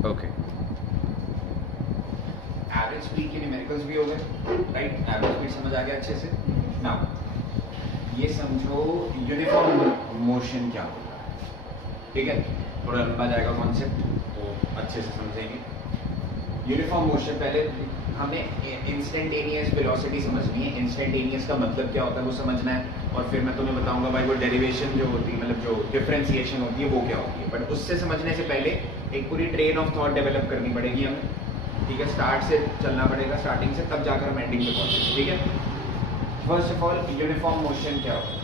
Okay, average speed के numericals भी हो गए, राइट? एवरेज स्पीड समझ आ गया अच्छे से। नाउ ये समझो यूनिफॉर्म मोशन क्या होता है, ठीक है? थोड़ा लंबा जाएगा कॉन्सेप्ट, तो अच्छे से समझेंगे। यूनिफॉर्म मोशन पहले हमें इंस्टेंटेनियस वेलोसिटी समझनी है। इंस्टेंटेनियस का मतलब क्या होता है वो समझना है, और फिर मैं तुम्हें बताऊंगा भाई वो डेरिवेशन जो होती है, मतलब जो डिफरेंशिएशन होती है वो क्या होती है। बट उससे समझने से पहले एक पूरी ट्रेन ऑफ थॉट डेवलप करनी पड़ेगी हमें, ठीक है? स्टार्ट से चलना पड़ेगा, स्टार्टिंग से, तब जाकर हम एंडिंग पे पहुंचेंगे, ठीक है? First of all uniform motion क्या होता है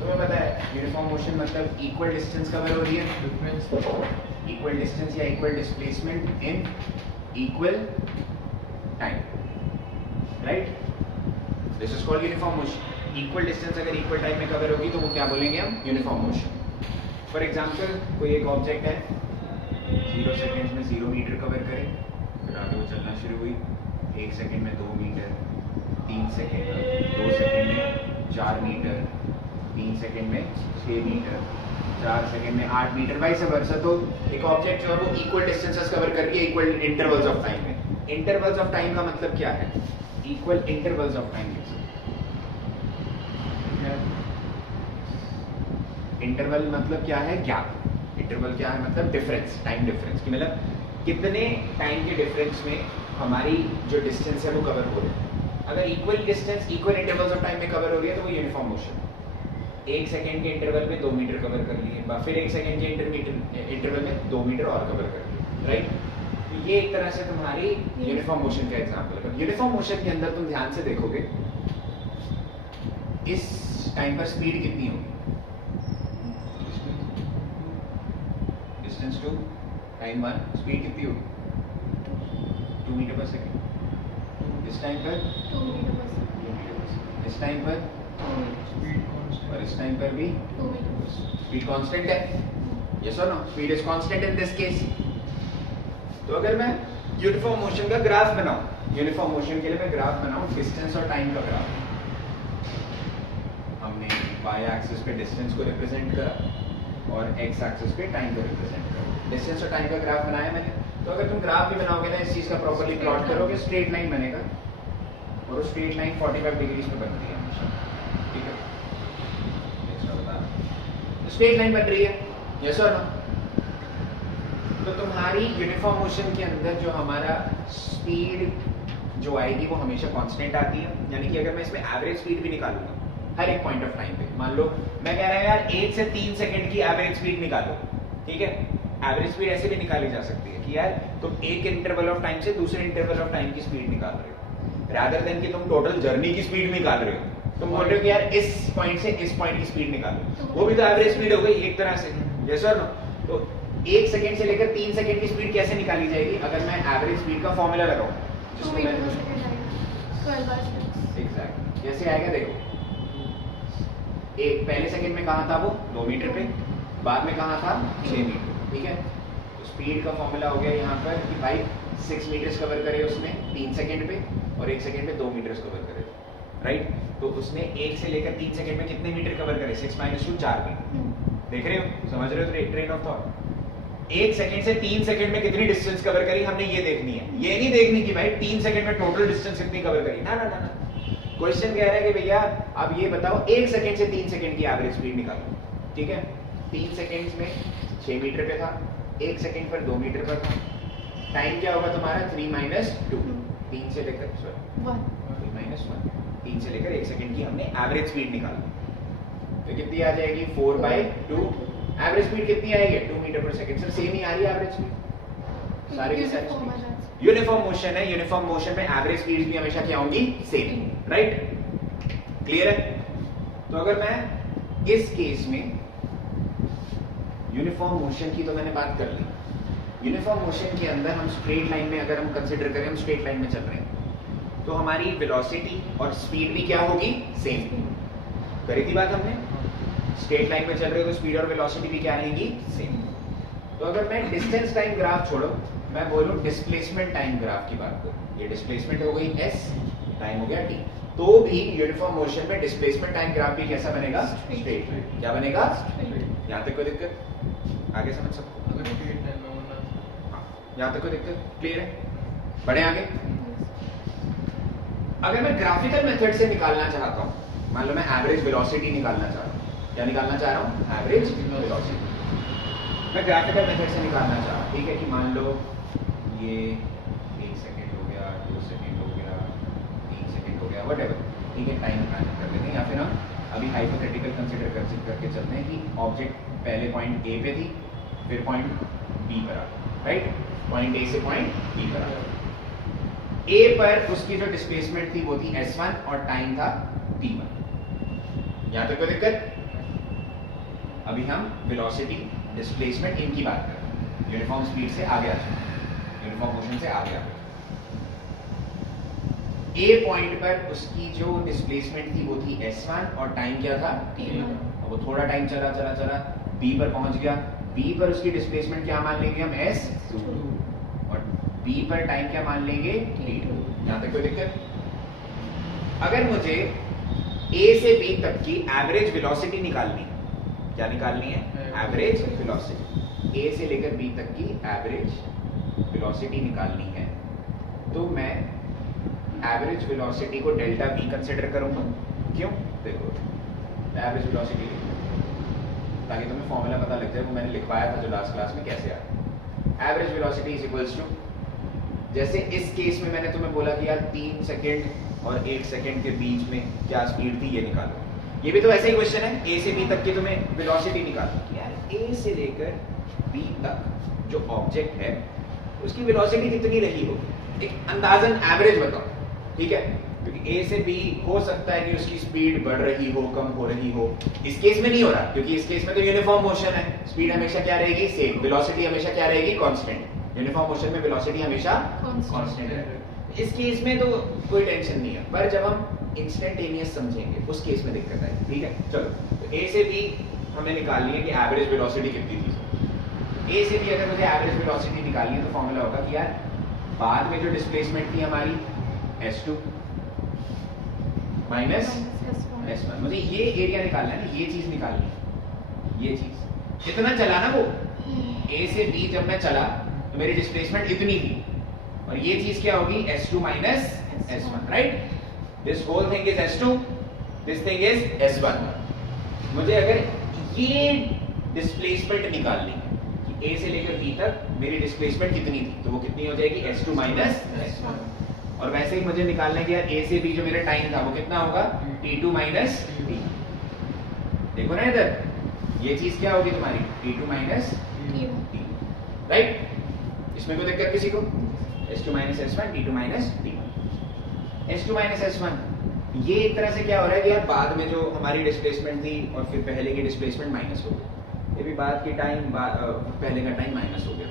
तुम्हें पता है? यूनिफॉर्म मोशन मतलब इक्वल डिस्टेंस कवर हो रही है, इक्वल डिस्टेंस या equal displacement in equal time, right? This is called uniform motion. Equal distance अगर इक्वल टाइम में कवर होगी तो वो क्या बोलेंगे हम? Uniform motion. फॉर एग्जांपल कोई एक ऑब्जेक्ट है 0 सेकेंड में 0 मीटर कवर करे, फिर आगे वो चलना शुरू हुई, 1 सेकेंड में 2 मीटर, 3 सेकेंड 2 सेकेंड में 4 मीटर, 3 सेकेंड में 6 मीटर, 4 सेकेंड में 8 मीटर, वाइस वर्सा। तो एक ऑब्जेक्ट जो है वो इक्वल डिस्टेंसेस कवर कर रही है इक्वल इंटरवल्स ऑफ टाइम में। इंटरवल्स ऑफ टाइम का मतलब क्या है? Equal intervals of time. Interval मतलब क्या है? गैप। इंटरवल क्या है? मतलब डिफरेंस, टाइम डिफरेंस की मतलब कितने टाइम के डिफरेंस में हमारी जो डिस्टेंस है वो कवर हो रही है। अगर equal distance equal intervals of time में कवर हो रही है तो वो यूनिफॉर्म मोशन। 1 सेकेंड के इंटरवल में 2 मीटर कवर कर लिए, फिर 1 सेकेंड के इंटरवल में 2 मीटर और कवर कर लिए, राइट? तो ये एक तरह से तुम्हारी यूनिफॉर्म मोशन का एग्जांपल है। यूनिफॉर्म मोशन के अंदर तुम ध्यान से देखोगे इस टाइम पर स्पीड कितनी होगी? डिस्टेंस टू टाइम 1 स्पीड कितनी होगी? 2 मीटर पर सेकेंड। इस टाइम पर 2 मीटर पर सेकंड। इस टाइम पर और इस टाइम पर भी 2 मीटर। स्पीड कांस्टेंट है, यस और no? Speed is constant in this case. तो अगर मैं यूनिफॉर्म मोशन का ग्राफ बनाऊं, यूनिफॉर्म मोशन के लिए मैं ग्राफ बनाऊं, डिस्टेंस और टाइम का ग्राफ। हमने y एक्सिस पे डिस्टेंस को रिप्रेजेंट करा और x एक्सिस पे टाइम को रिप्रेजेंट करा। डिस्टेंस और टाइम का ग्राफ बनाया मैंने। तो अगर तुम ग्राफ भी बनाओगे ना, इस चीज का प्रॉपर्ली प्लॉट करोगे, स्ट्रेट लाइन बनेगा, और वो स्ट्रेट लाइन 45 डिग्रीज पे बनती है हमेशा, ठीक है? स्ट्रेट लाइन बन रही है, यस और नो? तो तुम्हारी यूनिफॉर्म मोशन के अंदर जो हमारा स्पीड जो आएगी वो हमेशा कांस्टेंट आती है। यानी कि अगर मैं इसमें एवरेज स्पीड भी निकालूंगा हर एक पॉइंट ऑफ टाइम पे, मान लो मैं कह रहा हूं यार 1 से 3 सेकंड की एवरेज स्पीड निकालो, ठीक है? एवरेज स्पीड ऐसे भी निकाली जा सकती है कि यार तुम एक इंटरवल ऑफ टाइम से दूसरे इंटरवल ऑफ टाइम की स्पीड निकाल रहे हो, रादर देन कि तुम टोटल जर्नी की स्पीड निकाल रहे हो। तुम बोल रहे हो कि यार इस पॉइंट से इस पॉइंट की स्पीड निकालो, वो भी तो एवरेज स्पीड हो गई एक तरह से, यस और नो? तो 1 सेकंड से लेकर 3 सेकंड की स्पीड कैसे निकाली जाएगी? अगर मैं एवरेज स्पीड का फॉर्मूला लगाऊं, 2 मीटर पर सेकंड आएगा 12/6। एग्जैक्ट कैसे आएगा देखो, एक पहले सेकंड में कहा था वो 2 मीटर पे, बाद में कहा था 6 मीटर, ठीक है? तो स्पीड का फॉर्मूला हो गया यहाँ पर कि भाई 6 मीटर्स कवर करे उसने 3 सेकंड पे, और 1 सेकंड पे 2 मीटर्स कवर करे, राइट? तो उसने 1 से लेकर 3 सेकंड में कितने मीटर कवर करे? 6 - 2 4 मीटर। देख रहे हो, समझ रहे हो ट्रेन ऑफ थॉट? 1 सेकंड से 3 सेकंड में कितनी डिस्टेंस कवर करी हमने, ये देखनी है। ये नहीं देखनी कि भाई 3 सेकंड में टोटल डिस्टेंस कितनी कवर करी, ना ना ना ना। क्वेश्चन कह रहा है कि भैया अब ये बताओ 1 सेकंड से 3 सेकंड की एवरेज स्पीड निकालो, ठीक है? 3 सेकंड्स में 6 मीटर पे था, 1 सेकंड पर 2 मीटर पर था। टाइम क्या होगा तुम्हारा? 3 - 2, 3 से लेकर 1 3 से लेकर 1 सेकंड की हमने एवरेज स्पीड निकाली, तो कितनी आ जाएगी? 4/2। एवरेज स्पीड कितनी आएगी? 2 मीटर पर सेकंड। सर सेम ही आ रही है एवरेज स्पीड, सारे के सारे यूनिफॉर्म मोशन है। यूनिफॉर्म मोशन में एवरेज स्पीड भी हमेशा क्या होंगी? Same, right? क्लियर है? तो अगर मैं इस केस में यूनिफॉर्म मोशन की तो मैंने बात कर ली। यूनिफॉर्म मोशन के अंदर हम स्ट्रेट लाइन में अगर हम कंसीडर करें, हम स्ट्रेट लाइन में चल रहे हैं, तो हमारी वेलोसिटी और स्पीड भी क्या होगी? सेम। करी थी बात हमने? स्ट्रेट लाइन में चल रहे हो तो स्पीड और वेलोसिटी भी क्या रहेंगी? सेम। तो अगर मैं डिस्टेंस टाइम ग्राफ छोड़ो, मैं बोलूं डिस्प्लेसमेंट टाइम ग्राफ की बात करूं, ये डिस्प्लेसमेंट हो गई s, टाइम हो गया t, तो भी यूनिफॉर्म मोशन में डिस्प्लेसमेंट टाइम ग्राफ भी कैसा बनेगा? स्ट्रेट। क्या बनेगा? यहां तक कोई दिक्कत? आगे समझ सबको? अगर स्पीड 10 में होना हाँ, यहाँ तक कोई दिक्कत क्लियर है? बढ़े आगे। अगर मैं ग्राफिकल मेथड से निकालना चाहता हूँ, मान लो मैं एवरेज वेलोसिटी निकालना चाह रहा हूँ, क्या निकालना चाह रहा हूँ? Average velocity. मैं ग्राफिकल मेथड से निकालना चाह रहा हूँ, ठीक है, कि मान लो ये 1 सेकेंड हो गया, 2 सेकेंड हो गया, 3 सेकेंड हो गया, व्हाटएवर, ठीक है, टाइम कर लेते हैं। या फिर हम अभी हाइपोथेटिकल कंसीडर करके चलते हैं कि ऑब्जेक्ट पहले पॉइंट ए पे थी, फिर पॉइंट बी पर आ, राइट, पॉइंट ए से पॉइंट बी पर आ। ए पर उसकी जो डिस्प्लेसमेंट थी वो थी s1 और टाइम था t1। यहां तक कोई दिक्कत? अभी हम वेलोसिटी, डिस्प्लेसमेंट इनकी बात कर रहे हैं, यूनिफॉर्म स्पीड से आगे आ चुके, यूनिफॉर्म मोशन से आगे आ गए। ए पॉइंट पर उसकी जो डिस्प्लेसमेंट थी वो थी s1 और टाइम क्या था? t1। वो थोड़ा टाइम चला चला चला, बी पर पहुंच गया, बी पर उसकी डिस्प्लेसमेंट क्या मान लेंगे हम? s2, और बी पर टाइम क्या मान लेंगे? t2। यहां तक कोई दिक्कत? अगर मुझे ए से बी तक की एवरेज वेलोसिटी निकालनी है, क्या निकालनी है? Average velocity. ए से लेकर बी तक की एवरेज वेलोसिटी निकालनी है, तो मैं एवरेज वेलोसिटी को डेल्टा वी कंसिडर करूंगा। क्यों? देखो, एवरेज वेलोसिटी ताकि तुम्हें फॉर्मूला पता लग जाए, वो मैंने लिखवाया था जो लास्ट क्लास में, कैसे आया। Average velocity is equals to, जैसे इस केस में मैंने तुम्हें बोला कि यार 3 सेकेंड और 1 सेकेंड के बीच में क्या स्पीड थी, ये निकालो। ये भी तो ऐसा ही क्वेश्चन है, ए से बी तक की तुम्हें वेलोसिटी निकालो। यार ए से लेकर बी तक जो ऑब्जेक्ट है उसकी वेलोसिटी कितनी रही होगी, एक अंदाजन एवरेज बताओ, ठीक है, क्योंकि ए से बी हो सकता है कि उसकी स्पीड बढ़ रही हो, कम हो रही हो। इस केस में नहीं हो रहा, क्योंकि इस केस में तो यूनिफॉर्म मोशन है, स्पीड हमेशा क्या रहेगी? सेम। वेलोसिटी हमेशा क्या रहेगी? कांस्टेंट। यूनिफॉर्म मोशन में वेलोसिटी हमेशा कांस्टेंट है। इस केस में तो कोई टेंशन नहीं है, पर जब हम इंस्टेंटेनियस समझेंगे उस केस में दिक्कत आएगी, ठीक है। चलो, तो ए से बी हमें निकालनी है कि एवरेज वेलोसिटी कितनी थी। ए से बी अगर मुझे एवरेज वेलोसिटी निकालनी है तो फॉर्मूला होगा कि यार बाद में जो डिस्प्लेसमेंट थी हमारी s2 माइनस s1, मुझे ये एरिया निकालना है ना, ये चीज निकालनी है, ये चीज कितना चला ना वो, ए से बी जब मैं चला तो मेरी डिस्प्लेसमेंट इतनी थी, और ये चीज क्या होगी? s2 minus s1, right. This whole thing is s2, this thing is s1। मुझे अगर ये डिस्प्लेसमेंट निकालनी है कि ए से लेकर बी तक मेरी डिस्प्लेसमेंट कितनी थी, तो वो कितनी हो जाएगी? s2 minus s1। और वैसे ही मुझे निकालना है कि यार ए से बी जो मेरा टाइम था वो कितना होगा? t2 minus t। देखो ना इधर, ये चीज क्या होगी तुम्हारी? t2 minus t, right. इसमें कोई दिक्कत किसी को? s2 minus s1, t2 minus t1। s2 minus s1 ये एक तरह से क्या हो रहा है कि यार बाद में जो हमारी डिस्प्लेसमेंट थी और फिर पहले की डिस्प्लेसमेंट माइनस हो गई, ये भी बाद की टाइम पहले का टाइम माइनस हो गया।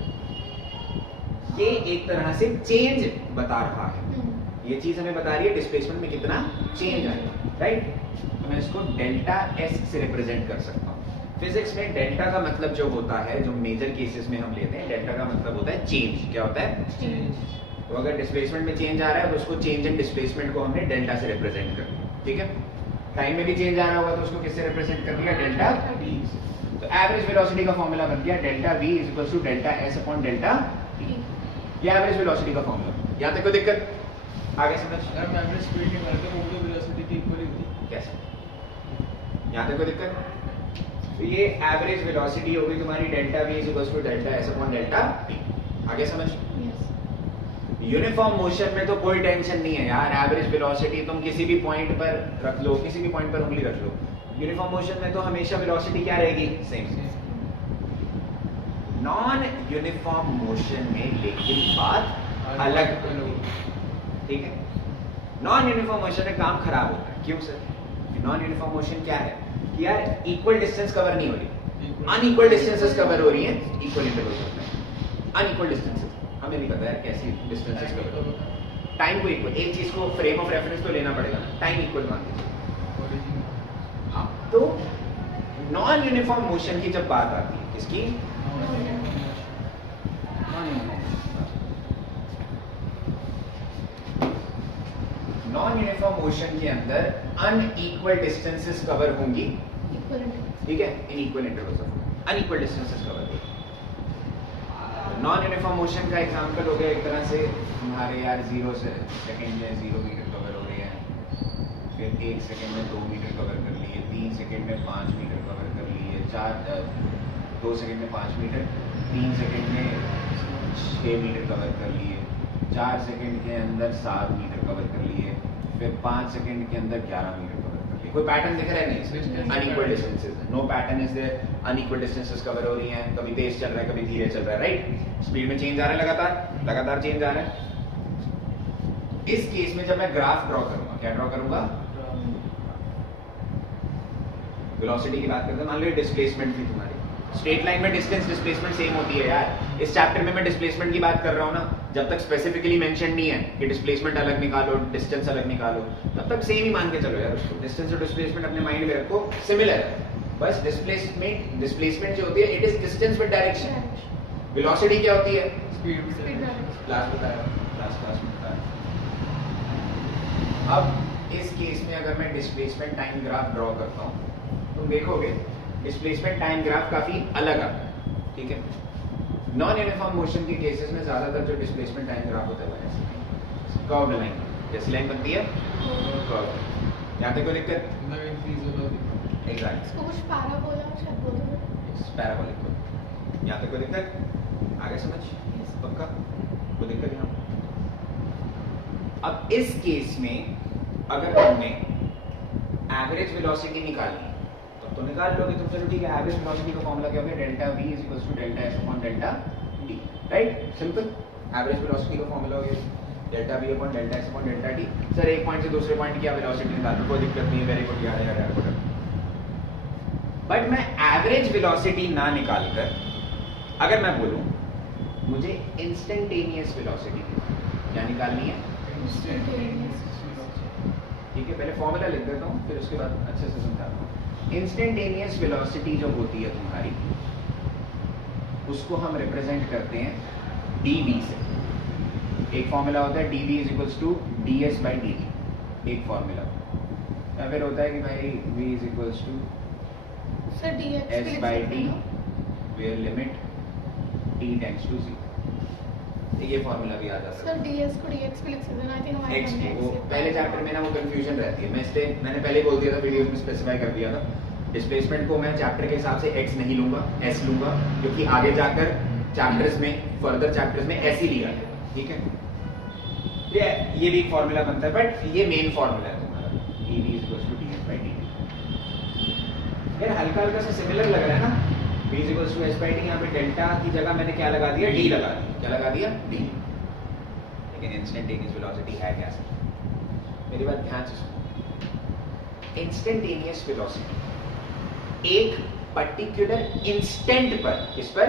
ये एक तरह से चेंज बता रहा है, ये चीज हमें बता रही है डिस्प्लेसमेंट में कितना चेंज आएगा, राइट। तो मैं इसको डेल्टा s से रिप्रेजेंट कर सकता हूँ। फिजिक्स में डेल्टा का मतलब जो होता है, जो मेजर केसेस में हम लेते हैं, डेल्टा का मतलब होता है चेंज। क्या होता है? चेंज। तो अगर डिस्प्लेसमेंट में चेंज आ रहा है तो उसको चेंज इन डिस्प्लेसमेंट को हमने डेल्टा से रिप्रेजेंट कर दिया, ठीक है। टाइम में भी चेंज आ रहा होगा तो उसको किससे रिप्रेजेंट कर दिया? Delta t। तो एवरेज वेलोसिटी का फॉर्मूला बन गया delta v is equal to delta s upon delta t। ये एवरेज वेलोसिटी का फॉर्मूला। यहां तक कोई दिक्कत? आगे समझ? अगर मैं एवरेज स्पीड निकालता हूं तो वेलोसिटी की इक्वल ही होती। कैसे? यहां तक कोई दिक्कत? तो ये एवरेज वेलोसिटी होगी तुम्हारी delta v is equal to delta s upon delta t। आगे समझ? यूनिफॉर्म मोशन में तो कोई टेंशन नहीं है यार, एवरेज वेलोसिटी तुम किसी भी पॉइंट पर रख लो, किसी भी पॉइंट पर उंगली रख लो, यूनिफॉर्म मोशन में तो हमेशा वेलोसिटी क्या रहेगी? सेम। नॉन यूनिफॉर्म मोशन में लेकिन बात अलग होगी, ठीक है। नॉन यूनिफॉर्म मोशन में काम खराब होता है। क्यों सर? नॉन यूनिफॉर्म मोशन क्या है कि यार इक्वल डिस्टेंस कवर नहीं हो रही, अनइक्वल डिस्टेंसेस कवर हो रही है इक्वल इंटरवल्स में। अनइक्वल डिस्टेंसेस हमें नहीं पता यार कैसी डिस्टेंसेस कवर हो रही है। टाइम को इक्वल, एक चीज को फ्रेम ऑफ रेफरेंस तो लेना पड़ेगा ना, टाइम इक्वल मान लीजिए। हाँ, तो नॉन यूनिफॉर्म मोशन की जब बात आती है, किसकी? नॉन यूनिफॉर्म मोशन के अंदर अनइक्वल डिस्टेंसेस कवर होंगी, ठीक है, in equal intervals of unequal distances cover होंगी। नॉन यूनिफॉर्म मोशन का एग्जांपल हो गया एक तरह से हमारे यार 0 सेकंड में 0 मीटर कवर हो रही है, फिर 1 सेकंड में 2 मीटर कवर कर लिए, 3 सेकंड में 5 मीटर कवर कर लिए, 2 सेकंड में 5 मीटर, 3 सेकंड में 6 मीटर कवर कर लिए, 4 सेकंड के अंदर 7 मीटर कवर कर लिए, फिर 5 सेकंड के अंदर 11 मीटर कवर कर लिए। कोई पैटर्न दिख रहा है नहीं? Unequal distances, no pattern is there, unequal distances cover हो रही हैं, कभी तेज चल रहा है कभी धीरे चल रहा है, राइट? स्पीड में चेंज आ रहा है, लगातार चेंज आ रहा है। इस केस में जब मैं ग्राफ ड्रॉ करूंगा, क्या ड्रॉ करूंगा? वेलोसिटी की बात करते हैं, मान लो ये डिस्प्लेसमेंट थी तुम्हारी, स्ट्रेट लाइन में डिस्टेंस डिस्प्लेसमेंट सेम होती है यार। इस चैप्टर में मैं डिस्प्लेसमेंट की बात कर रहा हूँ ना, जब तक स्पेसिफिकली मेंशन नहीं है कि डिस्प्लेसमेंट अलग निकालो, डिस्टेंस अलग निकालो, तब तक सेम ही मान के चलो यार उसको। डिस्टेंस और डिस्प्लेसमेंट अपने माइंड में रखो, सिमिलर है, बस डिस्प्लेसमेंट जो होती है it is distance with direction. Velocity क्या होती है? स्पीड। लास्ट क्लास में बताया। अब इस केस में अगर मैं डिस्प्लेसमेंट टाइम ग्राफ ड्रॉ करता हूँ तो देखोगे डिस्प्लेसमेंट टाइम ग्राफ काफी अलग आता है, ठीक है? नॉन यूनिफॉर्म मोशन के केसेस में ज्यादातर जो डिस्प्लेसमेंट टाइम ग्राफ होता है वो ऐसे कर्व्ड लाइन, जैसी लाइन बनती है कर्व। यहाँ तक कोई दिक्कत? एग्जैक्ट, इसको कुछ पैराबोला शायद बोलते हैं। पैराबोलिक को। यहाँ तक कोई दिक्कत? आगे समझ? पक्का? कोई दिक्कत यहाँ? अब इस केस में अगर हमने एवरेज वेलोसिटी निकालनी तो निकाल लोगे तुम, चलो ठीक है। एवरेज वेलोसिटी का फॉर्मूला क्या हो गया? Delta v is equal to delta s upon delta t, right? Simple. Average velocity का फॉर्मूला हो गया delta v upon delta s upon delta t। Sir एक पॉइंट से दूसरे पॉइंट की वेलोसिटी निकालना कोई दिक्कत नहीं है, वेरी गुड यार यार यार। बट मैं एवरेज वेलोसिटी ना निकाल कर अगर मैं बोलूं मुझे इंस्टेंटेनियस वेलोसिटी क्या निकालनी है? ठीक है, पहले फॉर्मूला लिख देता हूँ फिर उसके बाद अच्छे से समझाता हूँ। इंस्टेंटेनियस वेलोसिटी जो होती है तुम्हारी उसको हम रिप्रेजेंट करते हैं dv से। एक फॉर्मूला होता है dv is equals to ds by dt, एक फॉर्मूला। या फिर होता है कि भाई v is equals to sir dx s by d where limit t tends to 0। ये फॉर्मूला भी आ जाता है। सर ds को dx पे लिख सकते हैं। आई थिंक हमारे x हमने वो x से पहले चैप्टर में ना वो कंफ्यूजन रहती है। मैं इसलिए मैंने पहले बोल दिया था, वीडियो में स्पेसिफाई कर दिया था, डिस्प्लेसमेंट को मैं चैप्टर के हिसाब से x नहीं लूंगा, s लूंगा, क्योंकि आगे जाकर चैप्टर्स में फर्दर चैप्टर्स में s ही लिया है, ठीक है? ये भी एक फॉर्मूला बनता है, बट ये मेन फॉर्मूला है तुम्हारा dv = ds by dt। यार हल्का हल्का सा सिमिलर लग रहा है ना? v = s by d, यहाँ पे डेल्टा की जगह मैंने क्या लगा दिया? d लगा दिया। क्या लगा दिया? d। लेकिन इंस्टेंटेनियस वेलोसिटी है क्या सर? मेरी बात ध्यान से सुनो। इंस्टेंटेनियस वेलोसिटी एक पर्टिकुलर इंस्टेंट पर, किस पर?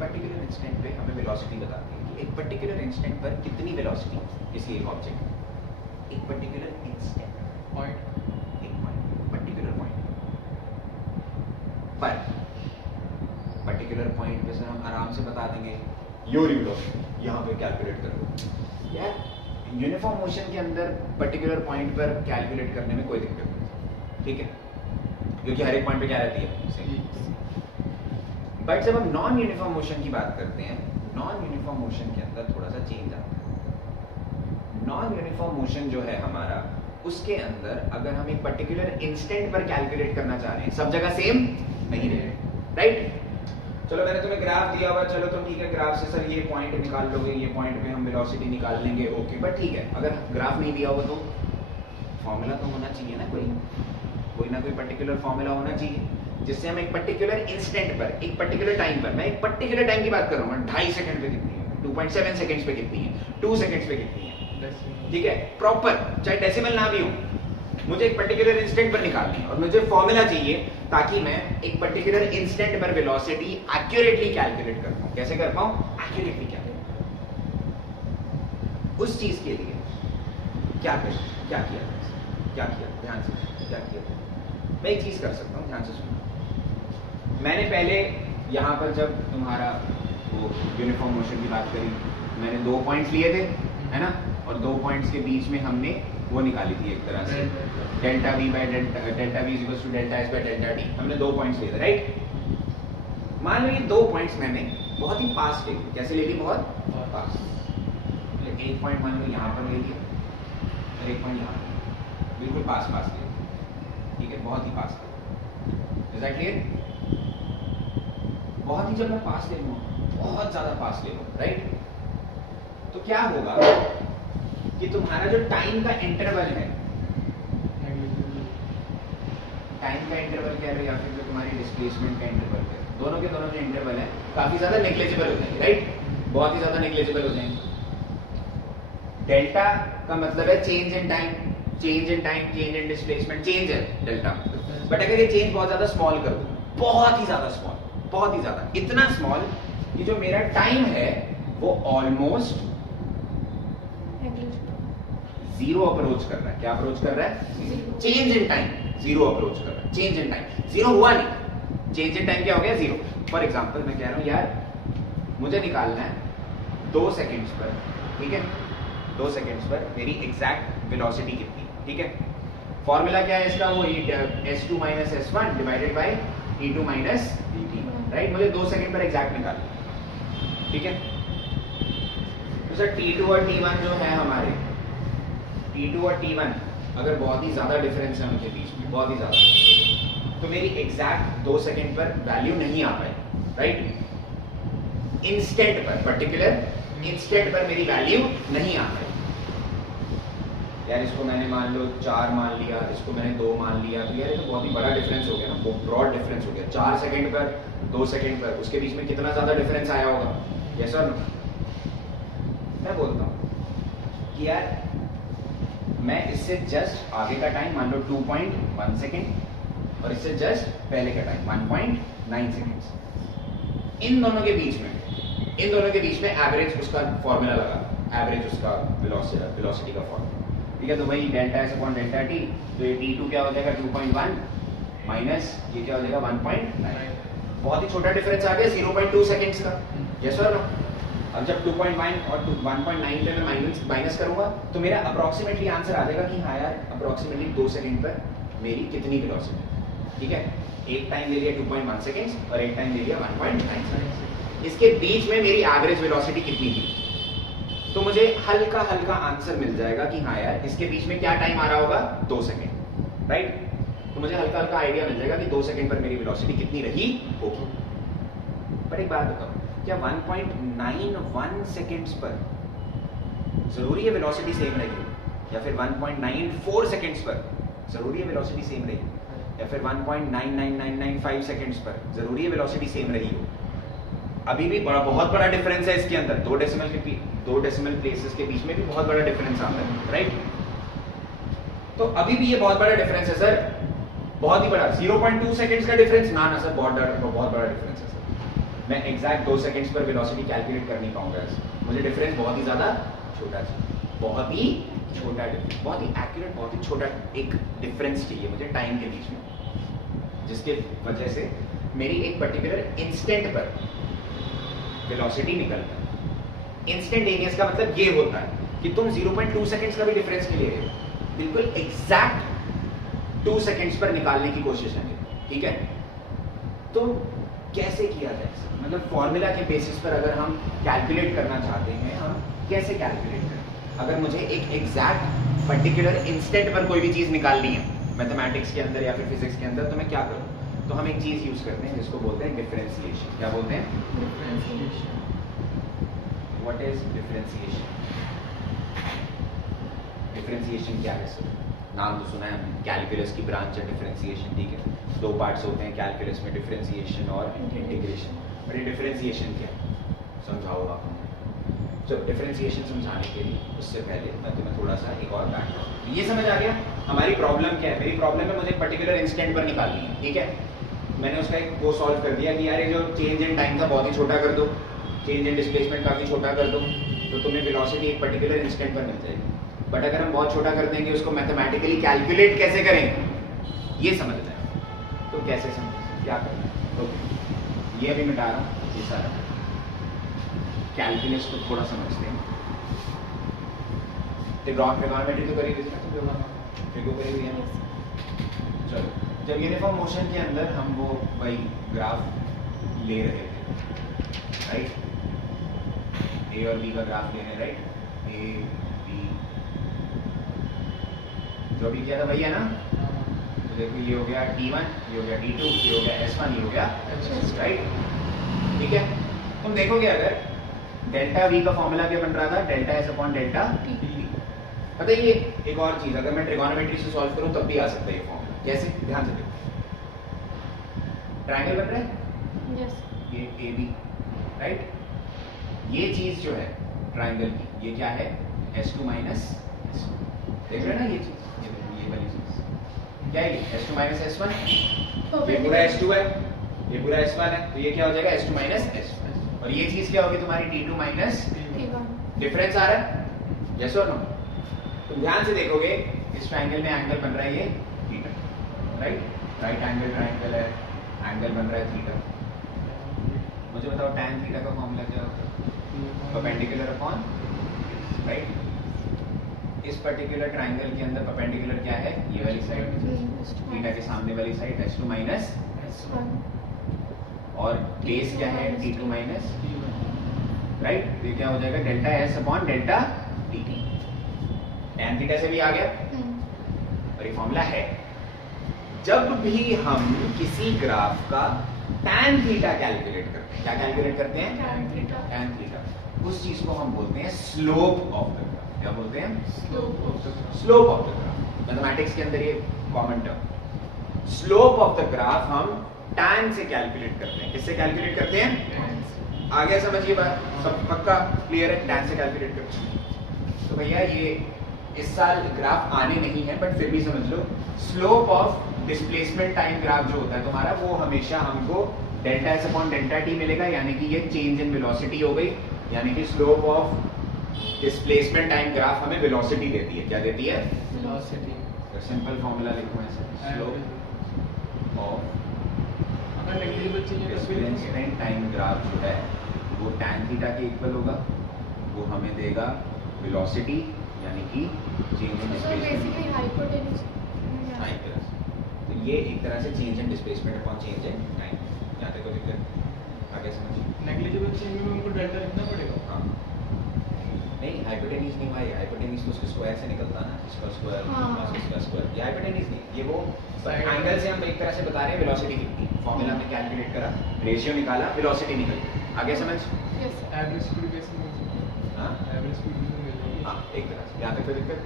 पर्टिकुलर इंस्टेंट पे हमें वेलोसिटी बताती है कि एक पर्टिकुलर इंस्टेंट पर कितनी वेलोसिटी किसी एक ऑब्जेक्ट, एक पर्टिकुलर इंस्टेंट पॉइंट, एक पॉइंट, पर्टिकुलर पॉइंट पर, पर्टिकुलर पॉइंट पे सर हम आराम से बता देंगे योर वेलोसिटी, यहाँ पे कैलकुलेट करो। यार यूनिफॉर्म मोशन के अंदर पर्टिकुलर पॉइंट पर कैलकुलेट करने में कोई दिक्कत नहीं, ठीक है? क्योंकि हर एक पॉइंट पे क्या रहती है? सेम। बट जब हम नॉन यूनिफॉर्म मोशन की बात करते हैं, नॉन यूनिफॉर्म मोशन के अंदर थोड़ा सा चेंज आता है। नॉन यूनिफॉर्म मोशन जो है हमारा, उसके अंदर अगर हम एक पर्टिकुलर इंस्टेंट पर कैलकुलेट करना चाह रहे हैं, सब जगह सेम नहीं रहे, राइट? चलो मैंने तुम्हें ग्राफ दिया हुआ, चलो तुम ठीक है ग्राफ से सर ये पॉइंट निकाल लोगे, ये पॉइंट पे हम वेलोसिटी निकाल लेंगे, ओके। बट ठीक है, अगर ग्राफ नहीं दिया हुआ तो फॉर्मूला तो होना चाहिए ना, कोई ना कोई पर्टिकुलर फॉर्मूला होना चाहिए जिससे हम एक पर्टिकुलर इंस्टेंट पर, एक पर्टिकुलर टाइम पर, मैं एक पर्टिकुलर टाइम की बात कर रहा हूँ, 2.5 सेकंड पे कितनी है, 2.7 सेकंड्स पे कितनी है, 2 सेकंड्स पे कितनी है, ठीक है? प्रॉपर, चाहे डेसिमल ना भी हो, मुझे एक पर्टिकुलर इंस्टेंट पर निकालनी है और मुझे फॉर्मूला चाहिए ताकि मैं एक पर्टिकुलर इंस्टेंट पर वेलोसिटी एक्यूरेटली कैलकुलेट कर पाऊं। कैसे कर पाऊं? Accurately calculate. उस चीज के लिए क्या किया? ध्यान से, क्या किया? मैं एक चीज कर सकता हूं, ध्यान से सुनो। मैंने पहले यहाँ पर जब तुम्हारा वो यूनिफॉर्म मोशन की बात करी, मैंने 2 पॉइंट्स लिए थे, है ना? और 2 पॉइंट्स के बीच में हमने वो निकाली थी एक तरह से delta v by delta v equals to delta s by delta t। हमने 2 पॉइंट्स लिए थे, राइट? मान लो ये 2 पॉइंट्स मैंने बहुत ही पास ले ली। कैसे ले ली? बहुत पास। एक पॉइंट मान लो यहाँ पर ले लिया और एक पॉइंट यहाँ पर, बिल्कुल पास पास ले लिया, ठीक है, बहुत ही पास। Is that clear? बहुत ही, जब मैं पास ले लूँ, बहुत ज्यादा पास ले लूँ, राइट, तो क्या होगा कि तुम्हारा जो टाइम का इंटरवल है, टाइम का इंटरवल कह रहे हो या फिर जो तुम्हारी डिस्प्लेसमेंट का इंटरवल है, दोनों के दोनों जो इंटरवल है काफी ज्यादा नेग्लिजिबल हो जाएंगे, राइट, बहुत ही ज्यादा नेग्लिजिबल हो जाएंगे। डेल्टा का मतलब है change in time, change in time, change in displacement, change है डेल्टा। बट अगर ये चेंज बहुत ज्यादा स्मॉल कर दूं, बहुत ही ज्यादा स्मॉल, बहुत ही ज्यादा, इतना स्मॉल कि जो मेरा टाइम है वो ऑलमोस्ट जीरो अप्रोच कर रहा है। क्या अप्रोच कर रहा है? Change in time zero approach कर रहा है। चेंज इन टाइम जीरो हुआ नहीं, चेंज इन टाइम क्या हो गया? जीरो। फॉर एग्जांपल मैं कह रहा हूं यार मुझे निकालना है 2 सेकंड्स पर, ठीक है, 2 सेकंड्स पर मेरी एग्जैक्ट वेलोसिटी कितनी, ठीक है। फॉर्मूला क्या है इसका? वो s2 minus s1 divided by t2 minus t, right. मुझे 2 सेकंड पर एग्जैक्ट निकालना, ठीक है। तो सर t2 और t1 जो है हमारे, t2 और t1 अगर बहुत ही ज्यादा डिफरेंस है उनके बीच में, बहुत ही ज्यादा, तो मेरी एग्जैक्ट 2 सेकंड पर वैल्यू नहीं आ पाए, राइट। इंस्टेंट पर, पर्टिकुलर इंस्टेंट पर मेरी वैल्यू नहीं आ पाई। यार इसको मैंने मान लो 4 मान लिया, इसको मैंने 2 मान लिया, तो यार ये तो बहुत ही बड़ा डिफरेंस हो गया ना, बहुत ब्रॉड डिफरेंस हो गया। 4 सेकंड पर, 2 सेकंड पर, उसके बीच में कितना ज्यादा डिफरेंस आया होगा? यस और नो? मैं बोलता हूँ कि यार मैं इससे जस्ट आगे का टाइम मान लो 2.1 सेकेंड और इससे जस्ट पहले का टाइम 1.9 सेकेंड्स, इन दोनों के बीच में, इन दोनों के बीच में एवरेज उसका फॉर्मूला लगा, एवरेज उसका वेलोसिटी का फॉर्मूला, ठीक है। तो वही delta S upon delta T, तो ये t2 क्या हो जाएगा? 2.1 माइनस ये क्या हो जाएगा? 1.9। बहुत ही छोटा डिफरेंस आ गया, 0.2 सेकेंड्स का। यस और नो? अब जब 2.1 और 1.9 पे मैं माइनस करूंगा तो मेरा अप्रोक्सीमेटली आंसर आ जाएगा कि हाँ यार अप्रोक्सीमेटली 2 सेकंड पर मेरी कितनी वेलोसिटी, ठीक है। एक टाइम ले लिया 2.1 सेकेंड्स और एक टाइम ले लिया 1.9 सेकेंड्स, इसके बीच में मेरी एवरेज वेलोसिटी कितनी थी, तो मुझे हल्का हल्का आंसर मिल जाएगा कि हाँ यार इसके बीच में क्या टाइम आ रहा होगा? 2 सेकंड, राइट। तो मुझे हल्का हल्का आइडिया मिल जाएगा कि 2 सेकंड पर मेरी वेलोसिटी कितनी रही होगी। पर एक बात बताओ, क्या 1.91 सेकेंड्स पर जरूरी है वेलोसिटी सेम रहेगी, या फिर 1.94 सेकेंड्स पर जरूरी है वेलोसिटी सेम रहेगी, या फिर 1.99995 सेकेंड्स पर जरूरी है वेलोसिटी सेम रही हो? अभी भी बहुत बड़ा डिफरेंस है इसके अंदर, 2 डेसिमल प्लेसेस के बीच में भी बहुत बड़ा डिफरेंस आता है, राइट। तो अभी भी ये बहुत बड़ा डिफरेंस है सर, बहुत ही बड़ा, 0.2 सेकंड्स का डिफरेंस ना सर, बहुत बड़ा डिफरेंस है सर। मैं एग्जैक्ट 2 सेकंड्स पर वेलोसिटी कैलकुलेट कर नहीं पाऊंगा, मुझे डिफरेंस बहुत ही ज्यादा छोटा चाहिए, बहुत ही छोटा, बहुत ही एक्यूरेट, बहुत ही छोटा एक डिफरेंस चाहिए मुझे टाइम के बीच में, जिसके वजह से मेरी एक पर्टिकुलर इंस्टेंट पर वेलोसिटी निकलता है। इंस्टेंटेनियस का मतलब ये होता है कि तुम 0.2 सेकंड्स का भी डिफरेंस नहीं ले रहे हो, बिल्कुल एग्जैक्ट 2 सेकंड्स पर निकालने की कोशिश है, ठीक है। तो कैसे किया जाए, मतलब फॉर्मूला के बेसिस पर अगर हम कैलकुलेट करना चाहते हैं, हम कैसे कैलकुलेट करें? अगर मुझे एक एग्जैक्ट पर्टिकुलर इंस्टेंट पर कोई भी चीज निकालनी है मैथमेटिक्स के अंदर या फिर फिजिक्स के अंदर, तो मैं क्या करूं? तो हम एक चीज यूज करते हैं जिसको बोलते हैं डिफरेंशिएशन। क्या बोलते हैं? Differentiation. What is differentiation? Differentiation क्या है सर? नाम तो सुना है हमने, कैलकुलस की ब्रांच है डिफरेंशिएशन, ठीक है। 2 पार्ट्स होते हैं कैलकुलस में, डिफरेंशिएशन और इंटीग्रेशन। और ये डिफरेंशिएशन क्या है समझाओ आप। तो डिफरेंशिएशन समझाने के लिए उससे पहले मैं तुम्हें थोड़ा सा एक और बैकग्राउंड, ये समझ आ गया हमारी प्रॉब्लम क्या है? मेरी प्रॉब्लम है मुझे एक पर्टिकुलर इंस्टेंट पर निकालनी है, ठीक है। मैंने उसका एक वो सॉल्व कर दिया कि यार ये जो चेंज इन टाइम था बहुत ही छोटा कर दो, चेंज इन डिस्प्लेसमेंट काफी छोटा कर दो, तो तुम्हें वेलोसिटी एक पर्टिकुलर इंस्टेंट पर मिल जाएगी। बट अगर हम बहुत छोटा कर देंगे उसको मैथमेटिकली कैलकुलेट कैसे करें ये समझना है। तो कैसे समझ, क्या करना है? ओके, ये अभी मिटा रहा हूँ, ये सारा कैलकुलस को थोड़ा समझते हैं। ट्रिगोनोमेट्री तो करी हुई है, फिगर करी हुई है। चलो, जब यूनिफॉर्म मोशन के अंदर हम वो वही ग्राफ ले रहे थे, राइट, ए और बी का ग्राफ लेने, राइट, ए बी जो भी किया था वही है ना। तो देखो ये हो गया T1, ये हो गया T2, ये हो गया S1, ये हो गया, राइट, ठीक है। तुम देखोगे अगर डेल्टा V का फॉर्मूला क्या बन रहा था, delta S upon delta T। पता है ये एक और चीज, अगर मैं ट्रिगोनोमेट्री से सॉल्व करूं तब भी आ सकता है ये फॉर्मूला। कैसे, ध्यान से देखो, ट्रायंगल बन रहा है, यस, ये AB, राइट, ये चीज जो है ट्रायंगल की, ये क्या है, S2 माइनस S1, देख रहे हैं ना ये चीज, ये वाली चीज क्या है, S2 माइनस S1, ये पूरा S2 है, ये पूरा S1 है, तो ये क्या हो जाएगा S2 माइनस S1, और ये चीज क्या होगी तुम्हारी T2 माइनस T1, डिफरेंस आ रहा है, यस और नो। तुम ध्यान से देखोगे इस ट्रायंगल में एंगल बन रहा है ये theta, right, right angle triangle है, एंगल बन रहा है थीटा। मुझे बताओ tan थीटा का फॉर्मूला क्या होता है, परपेंडिकुलर अपॉन, राइट, इस पर्टिकुलर ट्रायंगल के अंदर परपेंडिकुलर क्या है, ये वाली साइड, थीटा के सामने वाली साइड S2 माइनस, S1, और बेस क्या है T2 माइनस, राइट, तो ये क्या हो जाएगा delta S upon delta T। tan theta से भी आ गया, और ये फॉर्मूला है। जब भी हम किसी ग्राफ का tan थीटा कैलकुलेट करते हैं, क्या कैलकुलेट करते हैं, tan theta, tan थीटा, उस चीज को हम बोलते हैं स्लोप ऑफ द ग्राफ। क्या बोलते हैं, slope of slope of the graph. Mathematics के अंदर ये common term, slope of the graph हम tan से कैलकुलेट करते हैं। किससे कैलकुलेट करते हैं, आ गया समझिए बात, सब पक्का क्लियर है, tan से कैलकुलेट करते हैं। तो भैया ये इस साल ग्राफ आने नहीं है, बट फिर भी समझ लो, slope of displacement time graph जो होता है तुम्हारा, वो हमेशा हमको delta S upon delta T मिलेगा, यानी कि ये चेंज इन वेलोसिटी हो गई, यानी कि slope of displacement time graph हमें वेलोसिटी देती है। क्या देती है, वेलोसिटी। तो सिंपल फॉर्मूला लिखो ऐसे, स्लोप ऑफ अगर नेग्लिजिबल चाहिए तो फिर डिस्प्लेसमेंट टाइम ग्राफ जो है वो tan थीटा के इक्वल होगा, वो हमें देगा वेलोसिटी, यानी कि change in so displacement. basically hypotenuse, हाँ, एक तरह से, तो ये एक तरह से change in displacement upon change in time. यहाँ तक को दिक्कत, आगे समझिए। नेग्लिजिबल चाहिए में उनको डेल्टा लिखना पड़ेगा। हाँ, नहीं हाइपोटेन्यूज नहीं भाई, हाइपोटेन्यूज तो उसके स्क्वायर से निकलता है ना, इसका स्क्वायर हाँ। प्लस इसका स्क्वायर, ये हाइपोटेन्यूज नहीं, ये वो Side- एंगल से हम एक तरह से बता रहे हैं वेलोसिटी कितनी, फॉर्मूला हमने कैलकुलेट करा, रेशियो निकाला, वेलोसिटी निकल गई। आगे समझ, yes, एवरेज स्पीड कैसे मिल सकती हाँ है, एवरेज स्पीड भी मिल जाएगी। हाँ, एक तरह से। यहाँ तक कोई दिक्कत,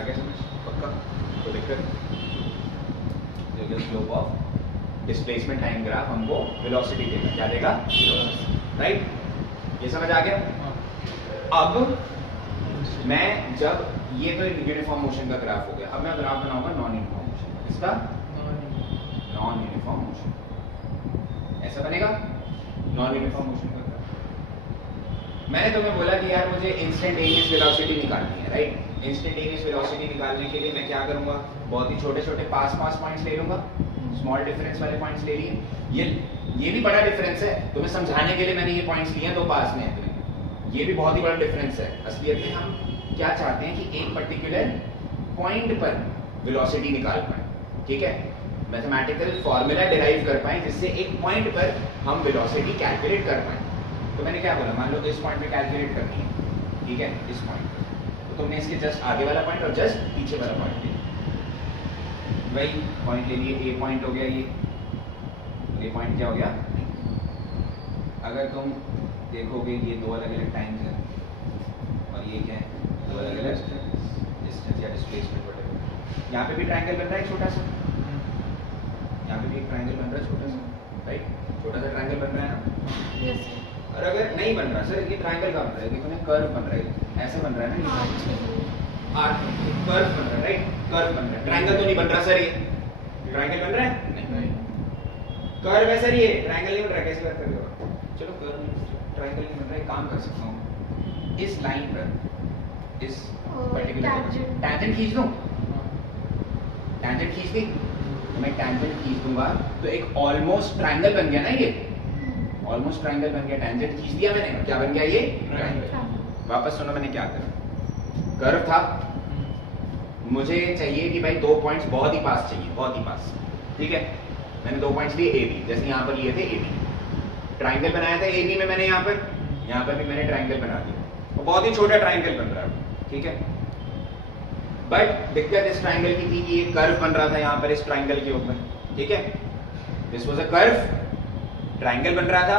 आगे समझ, पक्का कोई दिक्कत। Slope of displacement time graph हमको वेलोसिटी देगा, क्या देगा, राइट, ये समझ आ गया। हाँ। अब मैं जब ये तो यूनिफॉर्म मोशन का ग्राफ हो गया, अब मैं ग्राफ बनाऊंगा नॉन यूनिफॉर्म मोशन, इसका नॉन यूनिफॉर्म मोशन ऐसा बनेगा, नॉन यूनिफॉर्म मोशन का ग्राफ। मैंने तुम्हें बोला कि यार मुझे इंस्टेंटेनियस वेलोसिटी निकालनी है, राइट, इंस्टेंटेनियस वेलोसिटी निकालने के लिए मैं क्या करूंगा, बहुत ही छोटे छोटे पास पॉइंट्स ले लूंगा, स्मॉल डिफरेंस वाले पॉइंट्स ले लिए। ये भी बड़ा डिफरेंस है, तुम्हें समझाने के लिए मैंने ये पॉइंट्स लिए हैं, दो पास में है, ये भी बहुत ही बड़ा डिफरेंस है। असलियत में हम क्या चाहते हैं कि एक पर्टिकुलर पॉइंट पर वेलोसिटी निकाल पाए, ठीक है, मैथमेटिकल फॉर्मूला डिराइव कर पाए जिससे एक पॉइंट पर हम वेलोसिटी कैलकुलेट कर पाए। तो मैंने क्या बोला, मान लो इस पॉइंट पे कैलकुलेट करनी है, ठीक है, इस पॉइंट पे, तो तुमने इसके जस्ट आगे वाला पॉइंट और जस्ट पीछे वाला पॉइंट ले, वही पॉइंट ले लिए, ए पॉइंट हो गया ये पॉइंट क्या हो गया। अगर तुम देखोगे ये दो अलग अलग टाइम्स हैं, और ये क्या है, दो अलग अलग डिस्टेंस या डिस्प्लेसमेंट वगैरह। यहाँ पे भी ट्रायंगल बन रहा है छोटा सा, यहाँ पे भी एक ट्रायंगल बन रहा है छोटा सा, राइट, छोटा सा ट्रायंगल बन रहा है ना। yes, और अगर नहीं बन रहा सर, ये ट्रायंगल का बन रहा है, देखो ना कर्व बन रहा है, ऐसा बन रहा है ना, हाँ, आर्क कर्व बन रहा है, राइट, कर्व बन रहा है, ट्रायंगल तो नहीं बन रहा सर, ये ट्रायंगल बन रहा है, नहीं। कर्व है सर, ये ट्रायंगल नहीं बन रहा, कैसे बात कर रहे हो। चलो कर्व ट्रायंगल नहीं बन रहा है, काम कर सकता हूँ, इस लाइन पर इस पर्टिकुलर टैंजेंट खींच दूं, टैंजेंट खींच दी, तो मैं टैंजेंट खींच दूंगा तो एक ऑलमोस्ट ट्रायंगल बन गया ना, ये ऑलमोस्ट ट्रायंगल बन गया, टैंजेंट खींच दिया मैंने, क्या बन गया ये ट्रायंगल। वापस सुनो मैंने क्या करा, कर्व था, मुझे चाहिए कि भाई दो पॉइंट्स बहुत ही पास चाहिए, बहुत ही पास, ठीक है, मैंने दो पॉइंट्स लिए ए बी, जैसे यहाँ पर लिए थे ए बी, ट्राइंगल बनाया था AB में मैंने, यहाँ पर भी मैंने ट्राइंगल बना दिया और बहुत ही छोटा ट्राइंगल बन रहा है, ठीक है। बट दिक्कत इस ट्राइंगल की थी कि ये कर्व बन रहा था यहाँ पर इस ट्राइंगल के ऊपर, ठीक है। This was a curve, triangle बन रहा था।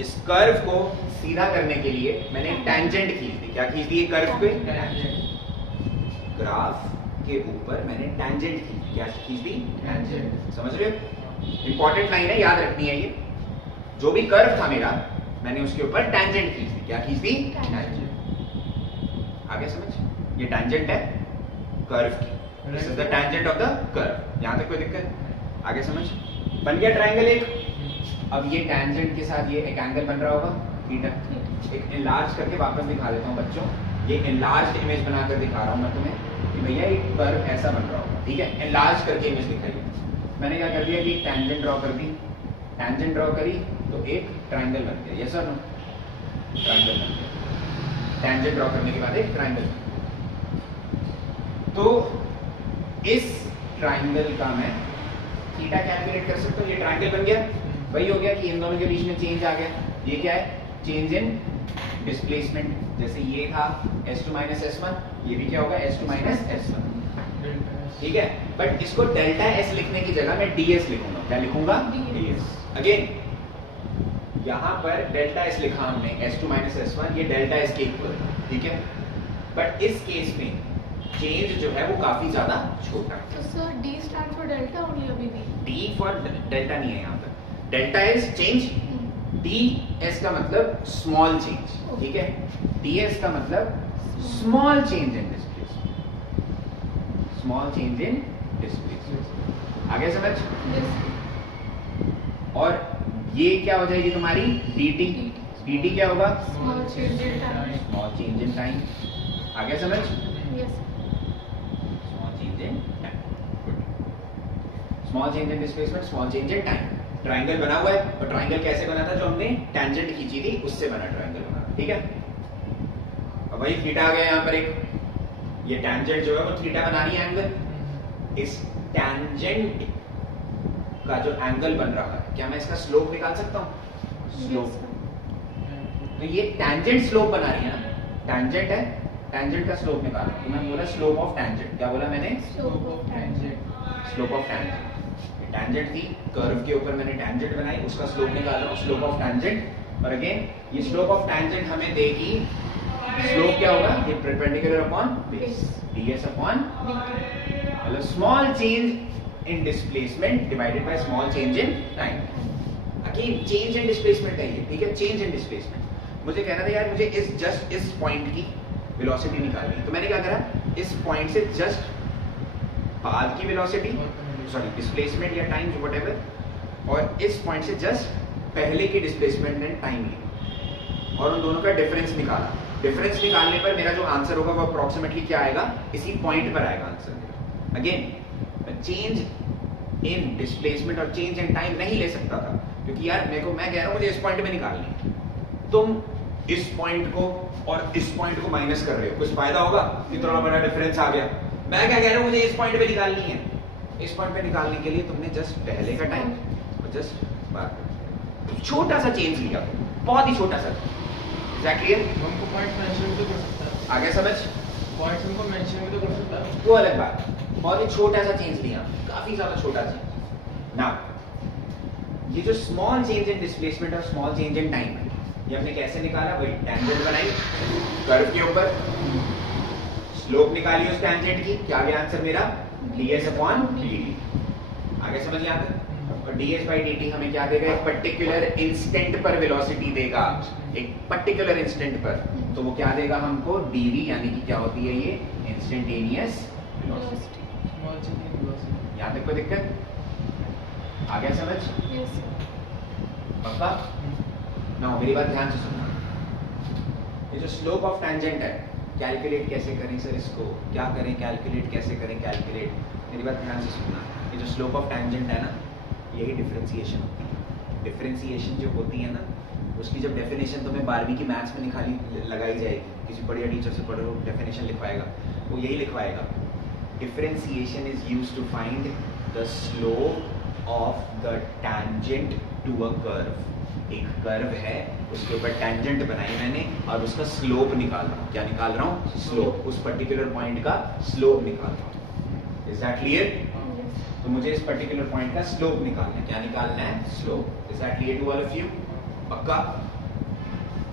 इस कर्व को सीधा करने के लिए मैंने टेंजेंट खींच दी। क्या खींच दी? कर्व पे ग्राफ के ऊपर मैंने टेंजेंट खींच दी। क्या खींच दी? टेंजेंट। समझ रहे हो? इंपॉर्टेंट लाइन है, याद रखनी है ये। जो भी कर्व था मेरा, मैंने उसके ऊपर टेंजेंट खींच दी। क्या खींच दी? आगे समझ? ये टेंजेंट है कर्व की। This is the tangent of the curve. यहां तक कोई दिक्कत? आगे समझ? बन गया ट्राइंगल एक। अब ये टेंजेंट के साथ ये एक एंगल बन रहा होगा थीटा। एक एनलार्ज करके वापस दिखा देता हूं बच्चों। ये एनलार्ज इमेज बनाकर दिखा रहा हूं मैं तुम्हें कि भैया एक कर्व ऐसा बन रहा होगा, ठीक है। एनलार्ज करके इमेज दिखाई। मैंने क्या कर दिया कि टेंजेंट ड्रॉ कर दी। टेंजेंट ड्रॉ करी तो एक ट्राइंगल बन गया। यस और नो? ट्राइंगल बन गया। टेंजेंट ड्रॉ करने के बाद एक ट्राइंगल। तो इस ट्राइंगल का मैं थीटा कैलकुलेट कर सकता हूं। ये ट्राइंगल बन गया, वही हो गया कि इन दोनों के बीच में चेंज आ गया। ये क्या है? Change in displacement. जैसे ये था S2 - S1, ये भी क्या होगा? S2 - S1, ठीक है। बट इसको डेल्टा S लिखने की जगह मैं DS लिखूंगा। क्या लिखूंगा? DS। अगेन यहां पर डेल्टा S लिखा हमने, S2 - S1, ये डेल्टा S के इक्वल, ठीक है। बट इस केस में चेंज जो है वो काफी ज्यादा छोटा है। तो sir D stand for delta only अभी भी? D फॉर डेल्टा नहीं है यहाँ पर। डेल्टा S चेंज, DS का मतलब स्मॉल चेंज, ठीक है। DS का मतलब small change in displacement. Small change in displacement. आगे समझ? और ये क्या हो जाएगी तुम्हारी? DT। DT क्या होगा? Small change in time. Small change in time. आगे समझ? Yes. Small change in time. Small change in displacement, small change in time. Triangle बना हुआ है और ट्राइंगल कैसे बना था? जो हमने टेंजेंट खींची थी उससे बना ट्राइंगल बना, ठीक है। अब भाई थीटा आ गया यहाँ पर एक। ये टेंजेंट जो है वो थीटा बना रही है एंगल। इस टेंजेंट का जो एंगल बन रहा है, क्या मैं इसका स्लोप निकाल सकता हूँ? स्लोप। तो ये टेंजेंट स्लोप बना रही है ना, टेंजेंट है, टेंजेंट का स्लोप निकालो। तो मैंने बोला स्लोप ऑफ टेंजेंट। क्या बोला मैंने? Slope of tangent. Slope of tangent. Tangent थी, कर्व के ऊपर मैंने टेंजेंट बनाई, उसका स्लोप निकाल रहा हूँ, स्लोप ऑफ टेंजेंट। और अगेन ये स्लोप ऑफ टेंजेंट हमें देगी, स्लोप क्या होगा? ये perpendicular upon base, ds upon मतलब small change in displacement divided by small change in time. Again change in displacement है ये, ठीक है। Change in displacement. मुझे कहना था यार मुझे इस जस्ट इस पॉइंट की वेलोसिटी निकालनी है। तो मैंने क्या करा? इस पॉइंट से जस्ट बाद की वेलोसिटी, सॉरी डिस्प्लेसमेंट या टाइम व्हाटएवर, और इस पॉइंट से जस्ट पहले की डिस्प्लेसमेंट एंड टाइम ली और उन दोनों का डिफरेंस निकाला। डिफरेंस निकालने पर मेरा जो आंसर होगा वो अप्रोक्सीमेटली क्या आएगा? इसी पॉइंट पर आएगा आंसर मेरा। अगेन चेंज इन डिस्प्लेसमेंट और चेंज इन टाइम नहीं ले सकता था, क्योंकि यार मैं कह रहा हूं मुझे इस पॉइंट में निकालनी है। तुम इस पॉइंट को और इस पॉइंट को माइनस कर रहे हो, कुछ फायदा होगा? कितना बड़ा डिफरेंस आ गया। मैं क्या कह रहा हूं, मुझे इस पॉइंट पे निकालनी है। इस पॉइंट पे निकालने के लिए तुमने जस्ट पहले का टाइम और जस्ट बाद का छोटा सा चेंज लिया, बहुत ही छोटा सा। एग्जैक्टली हमको पॉइंट मेंशन भी तो कर सकता है। आगे समझ? पॉइंट्स हमको मेंशन भी तो कर सकता है। वो अलग बात, बहुत ही छोटा सा चेंज लिया, काफी ज्यादा छोटा चेंज ना। ये जो स्मॉल चेंज इन डिस्प्लेसमेंट और स्मॉल चेंज इन टाइम है, ये हमने कैसे निकाला? वही टेंजेंट बनाई कर्व के ऊपर, स्लोप निकाली उस टेंजेंट की। क्या गया आंसर मेरा? ds upon dt। आगे समझ लिया? और ds बाई dt हमें क्या देगा? एक पर्टिकुलर इंस्टेंट पर वेलोसिटी देगा, एक पर्टिकुलर इंस्टेंट पर। तो वो क्या देगा हमको? dv, यानी कि क्या होती है ये? Instantaneous velocity. Small change in velocity. यहाँ तक कोई दिक्कत? आ गया समझ? यस पक्का ना? मेरी बात ध्यान से सुनना। ये जो स्लोप ऑफ टेंजेंट है, कैलकुलेट कैसे करें सर इसको? क्या करें? कैलकुलेट कैसे करें? कैलकुलेट, मेरी बात ध्यान से सुनना। ये जो स्लोप ऑफ टेंजेंट है ना, यही डिफरेंशिएशन होती है। डिफरेंशिएशन जो होती है ना, उसकी जब डेफिनेशन तुम्हें 12वीं की मैथ्स में लगाई जाएगी, किसी बढ़िया टीचर से पढ़ो, डेफिनेशन लिखवाएगा, वो यही लिखवाएगा, differentiation is used to find the slope of the tangent to a curve. एक कर्व है, उसके ऊपर टेंजेंट बनाई मैंने और उसका स्लोप निकाल रहा हूँ। क्या निकाल रहा हूँ? स्लोप। उस पर्टिकुलर पॉइंट का स्लोप निकाल रहा हूँ। Is that clear? तो मुझे इस पर्टिकुलर पॉइंट का स्लोप निकालना है। क्या निकालना है? Slope. Is that clear to all of you? पक्का?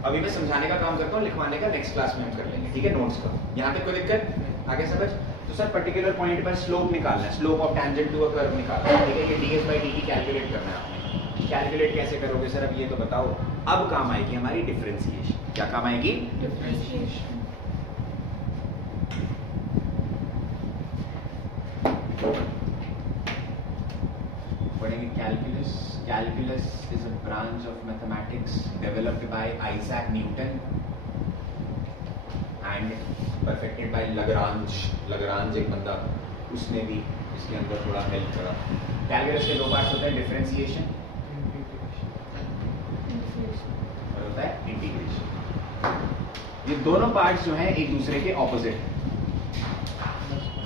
अभी मैं समझाने का काम करता हूँ, लिखवाने का नेक्स्ट क्लास में हम कर लेंगे, ठीक है, नोट्स का। यहाँ तक कोई दिक्कत? आगे समझ? तो सर पर्टिकुलर पॉइंट पर स्लोप निकालना है, slope of tangent to a curve निकालना है, ठीक है। ये ds/dt कैलकुलेट करना है आपने। कैलकुलेट कैसे करोगे सर? अब ये तो बताओ। अब काम आएगी हमारी डिफरेंशिएशन। क्या काम आएगी? डिफरेंशिएशन। पढ़ेंगे calculus. Calculus is a branch of mathematics developed by Isaac Newton and perfected by Lagrange एक बंदा, उसने भी इसके अंदर थोड़ा हेल्प करा। कैलकुलस के दो पार्ट्स होते हैं, डिफरेंशिएशन और होता है इंटीग्रेशन। ये दोनों पार्ट्स जो हैं एक दूसरे के ऑपोजिट हैं।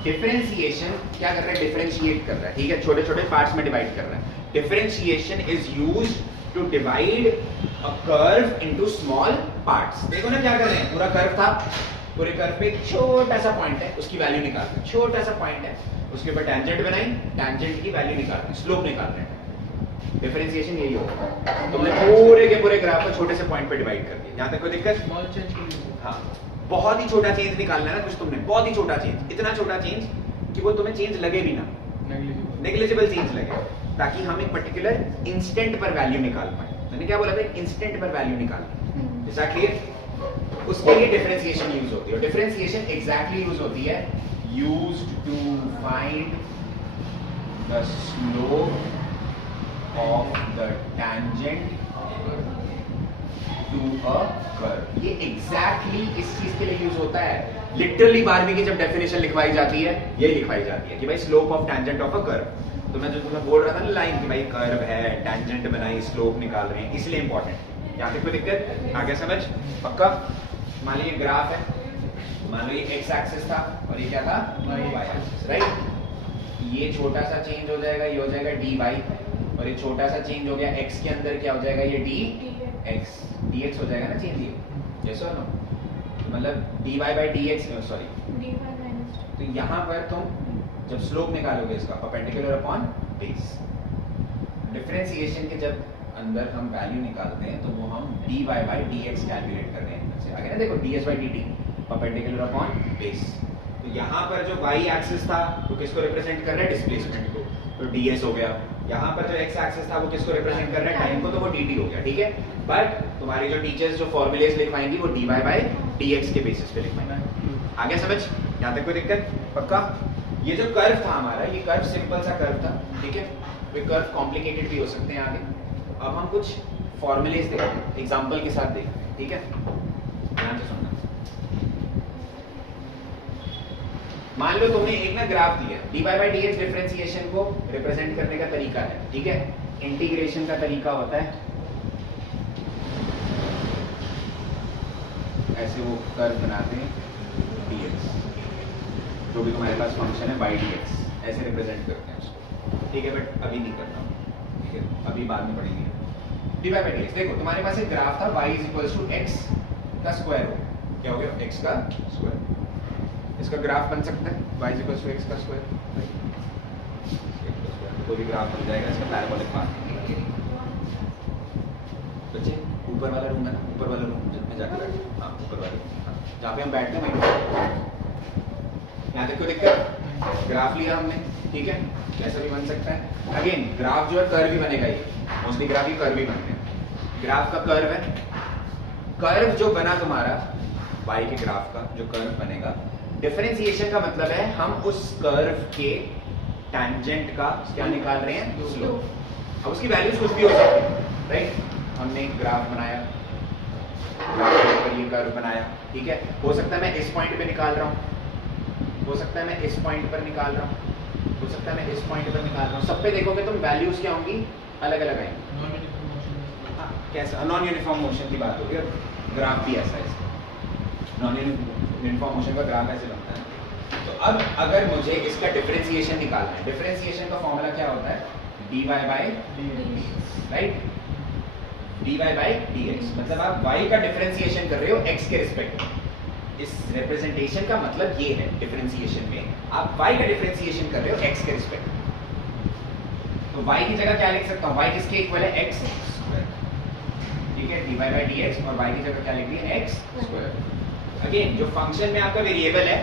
डिफरेंशिएशन क्या कर रहा है? डिफरेंशिएट कर रहा है, ठीक है, छोटे छोटे पार्ट्स में डिवाइड कर रहा है। Differentiation is used to divide a curve into small parts. देखो ना क्या कर रहे हैं, पूरा कर्व था, पूरे कर्व पे एक छोटा सा पॉइंट है, उसकी वैल्यू निकालते हैं। छोटा सा पॉइंट है, उसके ऊपर टेंजेंट बनाई, टेंजेंट की वैल्यू निकालते हैं, स्लोप निकालते हैं। डिफरेंशिएशन यही होगा, तुमने पूरे के पूरे ग्राफ को छोटे से पॉइंट पे डिवाइड कर दिया। यहां तक कोई दिक्कत? स्मॉल चेंज को यूज। हाँ, बहुत ही छोटा चेंज निकालना है ना कुछ तुमने, बहुत ही छोटा चेंज, इतना छोटा चेंज कि वो तुम्हें चेंज लगे भी ना, नेग्लिजिबल चेंज लगे, ताकि हम एक पर्टिकुलर इंस्टेंट पर वैल्यू निकाल पाए। मैंने क्या बोला था? इंस्टेंट पर वैल्यू निकालना। Is that clear? उसके लिए डिफरेंशिएशन यूज होती है। डिफरेंशिएशन एग्जैक्टली यूज होती है used to find the slope of the tangent to a curve. ये एग्जैक्टली इस चीज के लिए यूज होता है। लिटरली 12वीं की जब डेफिनेशन लिखवाई जाती है, ये लिखवाई जाती है कि भाई slope of tangent of a curve. तो मैं जो तुम्हें बोल रहा था ना लाइन कि भाई कर्व है, टेंजेंट बनाई, स्लोप निकाल रहे हैं, इसलिए इंपॉर्टेंट। यहाँ पे कोई दिक्कत? आगे समझ? पक्का? मान लो ये ग्राफ है, मान लो ये एक्स एक्सिस था और ये क्या था? Y axis, right. ये छोटा सा चेंज हो जाएगा, ये हो जाएगा dy, और ये छोटा सा चेंज हो गया x के अंदर, क्या हो जाएगा? ये dx, dx हो जाएगा ना चेंज, ये यस और नो? मतलब dy/dx, सॉरी dy माइनस। तो यहाँ पर तुम जब स्लोप निकालोगे इसका, परपेंडिकुलर अपॉन बेस। डिफरेंशिएशन के जब अंदर हम वैल्यू निकालते हैं तो वो हम dy/dx कैलकुलेट कर रहे हैं। आगे ना देखो, ds/dt परपेंडिकुलर अपॉन बेस। तो यहाँ पर जो y एक्सिस था वो किसको रिप्रेजेंट कर रहा है? डिस्प्लेसमेंट को, तो ds हो गया। यहाँ पर जो x एक्सिस था वो किसको रिप्रेजेंट कर रहा है? टाइम को, तो वो dt हो गया, ठीक है। बट तुम्हारी जो टीचर्स जो फॉर्मूलेज लिखवाएंगी वो dy/dx के बेसिस पे लिखवाएंगे। आगे समझ? यहाँ तक कोई दिक्कत? पक्का? ये जो कर्व था हमारा, ये कर्व सिंपल सा कर्व था, ठीक है। ये कर्व कॉम्प्लिकेटेड भी हो सकते हैं आगे। अब हम कुछ फॉर्मूलेज देखते हैं, एग्जांपल के साथ देखते हैं, ठीक है। ध्यान से सुनना। मान लो तुमने एक ना ग्राफ दिया, dy/dx डिफरेंशिएशन को रिप्रेजेंट करने का तरीका है, ठीक है। इंटीग्रेशन का तरीका होता है ऐसे, वो कर्व बनाते हैं dx, जो भी तुम्हारे पास फंक्शन है y/dx, ऐसे रिप्रेजेंट करते हैं उसको, ठीक है। बट अभी नहीं करना, ठीक है, अभी बाद में पढ़ेंगे। dy/dx देखो, तुम्हारे पास एक ग्राफ था, y = x का स्क्वायर हो, क्या हो गया? x का स्क्वायर। इसका ग्राफ बन सकता है y = x का स्क्वायर, कोई भी ग्राफ बन जाएगा इसका पैराबोलिक पाथ। बच्चे ऊपर वाला रूम है ना, ऊपर वाला रूम में जाके बैठो। हाँ, ऊपर वाला, जहाँ पे हम बैठते हैं वहीं। यहाँ तक कोई दिक्कत? ग्राफ लिया हमने, ठीक है, कैसा भी बन सकता है। अगेन ग्राफ जो है कर्व ही बनेगा, ये मोस्टली ग्राफ ही कर्व ही बनते हैं। ग्राफ का कर्व है, कर्व जो बना तुम्हारा y के ग्राफ का जो कर्व बनेगा, डिफरेंशिएशन का मतलब है हम उस कर्व के टेंजेंट का क्या निकाल रहे हैं? स्लोप। अब उसकी वैल्यूज कुछ भी हो सकती है, राइट। हमने एक ग्राफ बनाया, ग्राफ के ऊपर ये कर्व बनाया, ठीक है। हो सकता है मैं इस पॉइंट पे निकाल रहा हूँ, हो सकता है मैं इस पॉइंट पर निकाल रहा हूँ, हो सकता है मैं इस पॉइंट पर निकाल रहा हूँ। सब पे देखोगे तुम वैल्यूज क्या होंगी? अलग अलग आएंगी। कैसा? नॉन यूनिफॉर्म मोशन की बात होगी। ग्राफ भी ऐसा है, नॉन यूनिफॉर्म मोशन का ग्राफ ऐसे बनता है। तो अब अगर मुझे इसका डिफरेंशिएशन निकालना है, डिफरेंशिएशन का फॉर्मूला क्या होता है? dy/dx, right. dy by dx, मतलब आप y का डिफरेंशिएशन कर रहे हो x के रिस्पेक्ट में। इस रिप्रेजेंटेशन का मतलब ये है, डिफरेंशिएशन में आप y का डिफरेंशिएशन कर रहे हो x के रिस्पेक्ट में। तो y की जगह क्या लिख सकता हूँ, y किसके इक्वल है, x स्क्वायर, ठीक है, dy बाई dx, और y की जगह क्या लिख दिया, x स्क्वायर। अगेन जो फंक्शन में आपका वेरिएबल है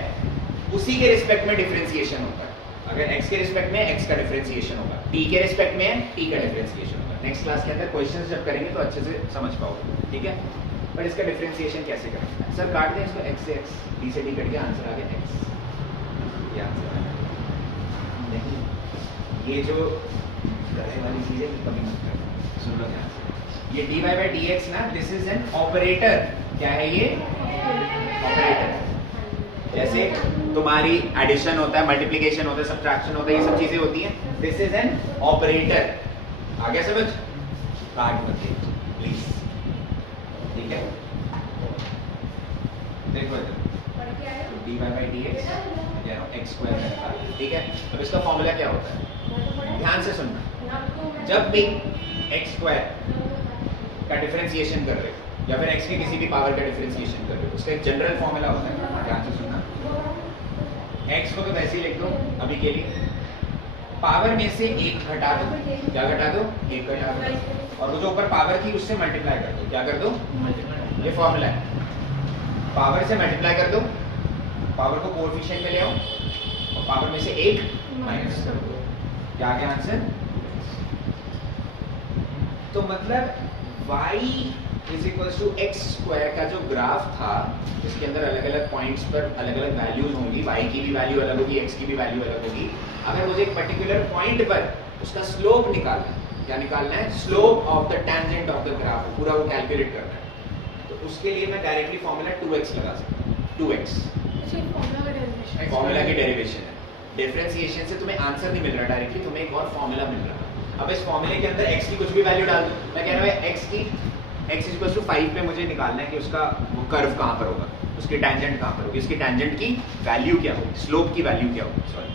उसी के रिस्पेक्ट में डिफरेंशिएशन होता है। अगर x के रिस्पेक्ट में x का डिफरेंशिएशन होगा, t के रिस्पेक्ट में है t का डिफरेंशिएशन होगा। नेक्स्ट क्लास के अंदर क्वेश्चंस जब करेंगे तो अच्छे से समझ पाओगे, ठीक है। पर इसका डिफरेंशिएशन कैसे करेंगे, सर काट दें इसको, x से x, d से d कट गया, आंसर आ गया x, ये आंसर आ गया। नहीं, ये जो रहे वाली चीज है कभी मत करना, सुन लो ध्यान से। ये dy बाई dx ना, दिस इज एन ऑपरेटर। क्या है ये, ऑपरेटर। जैसे तुम्हारी एडिशन होता है, मल्टीप्लिकेशन होता है, सब्ट्रैक्शन होता है, ये सब चीजें होती हैं, दिस इज एन ऑपरेटर। आ गया समझ, काट मत दे प्लीज, ठीक है। देखो इधर dy by dx x square है, ठीक है। अब इसका फॉर्मूला क्या होता है, ध्यान से सुनना। जब भी x स्क्वायर का डिफरेंशिएशन कर रहे हो या फिर x के किसी भी पावर का डिफरेंशिएशन कर रहे हो, उसका एक जनरल फॉर्मूला होता है, ध्यान से सुनना। x को तो वैसे ही लिख दो अभी के लिए, पावर में से एक घटा दो, क्या घटा दो, एक घटा दो, और वो जो ऊपर पावर थी उससे मल्टीप्लाई कर दो, क्या कर दो, ये फॉर्मूला है। पावर से मल्टीप्लाई कर दो, पावर को कोएफिशिएंट में ले आओ, और पावर में से एक माइनस कर दो, क्या आ गया आंसर। तो मतलब y is equal to x square का जो ग्राफ था, इसके अंदर अलग अलग पॉइंट्स पर अलग अलग वैल्यूज होंगी, y की भी वैल्यू अलग होगी, x की भी वैल्यू अलग होगी। अगर मुझे एक पर्टिकुलर पॉइंट पर उसका स्लोप निकालना है, क्या निकालना है, slope of the tangent of the graph, पूरा वो कैलकुलेट करना है, तो उसके लिए मैं डायरेक्टली फॉर्मूला 2x लगा सकता हूँ। 2x फॉर्मूला की डेरिवेशन है। डिफरेंशिएशन से तुम्हें आंसर नहीं मिल रहा डायरेक्टली, तुम्हें एक और फॉर्मूला मिल रहा है। अब इस फॉर्मूले के अंदर x की कुछ भी वैल्यू डाल दो, मैं कह रहा हूँ x की x इक्वल टू 5 पे मुझे निकालना है कि उसका वो कर्व कहाँ पर होगा, उसकी टेंजेंट कहाँ पर होगी, उसकी टेंजेंट की वैल्यू क्या होगी, स्लोप की वैल्यू क्या होगी, सॉरी।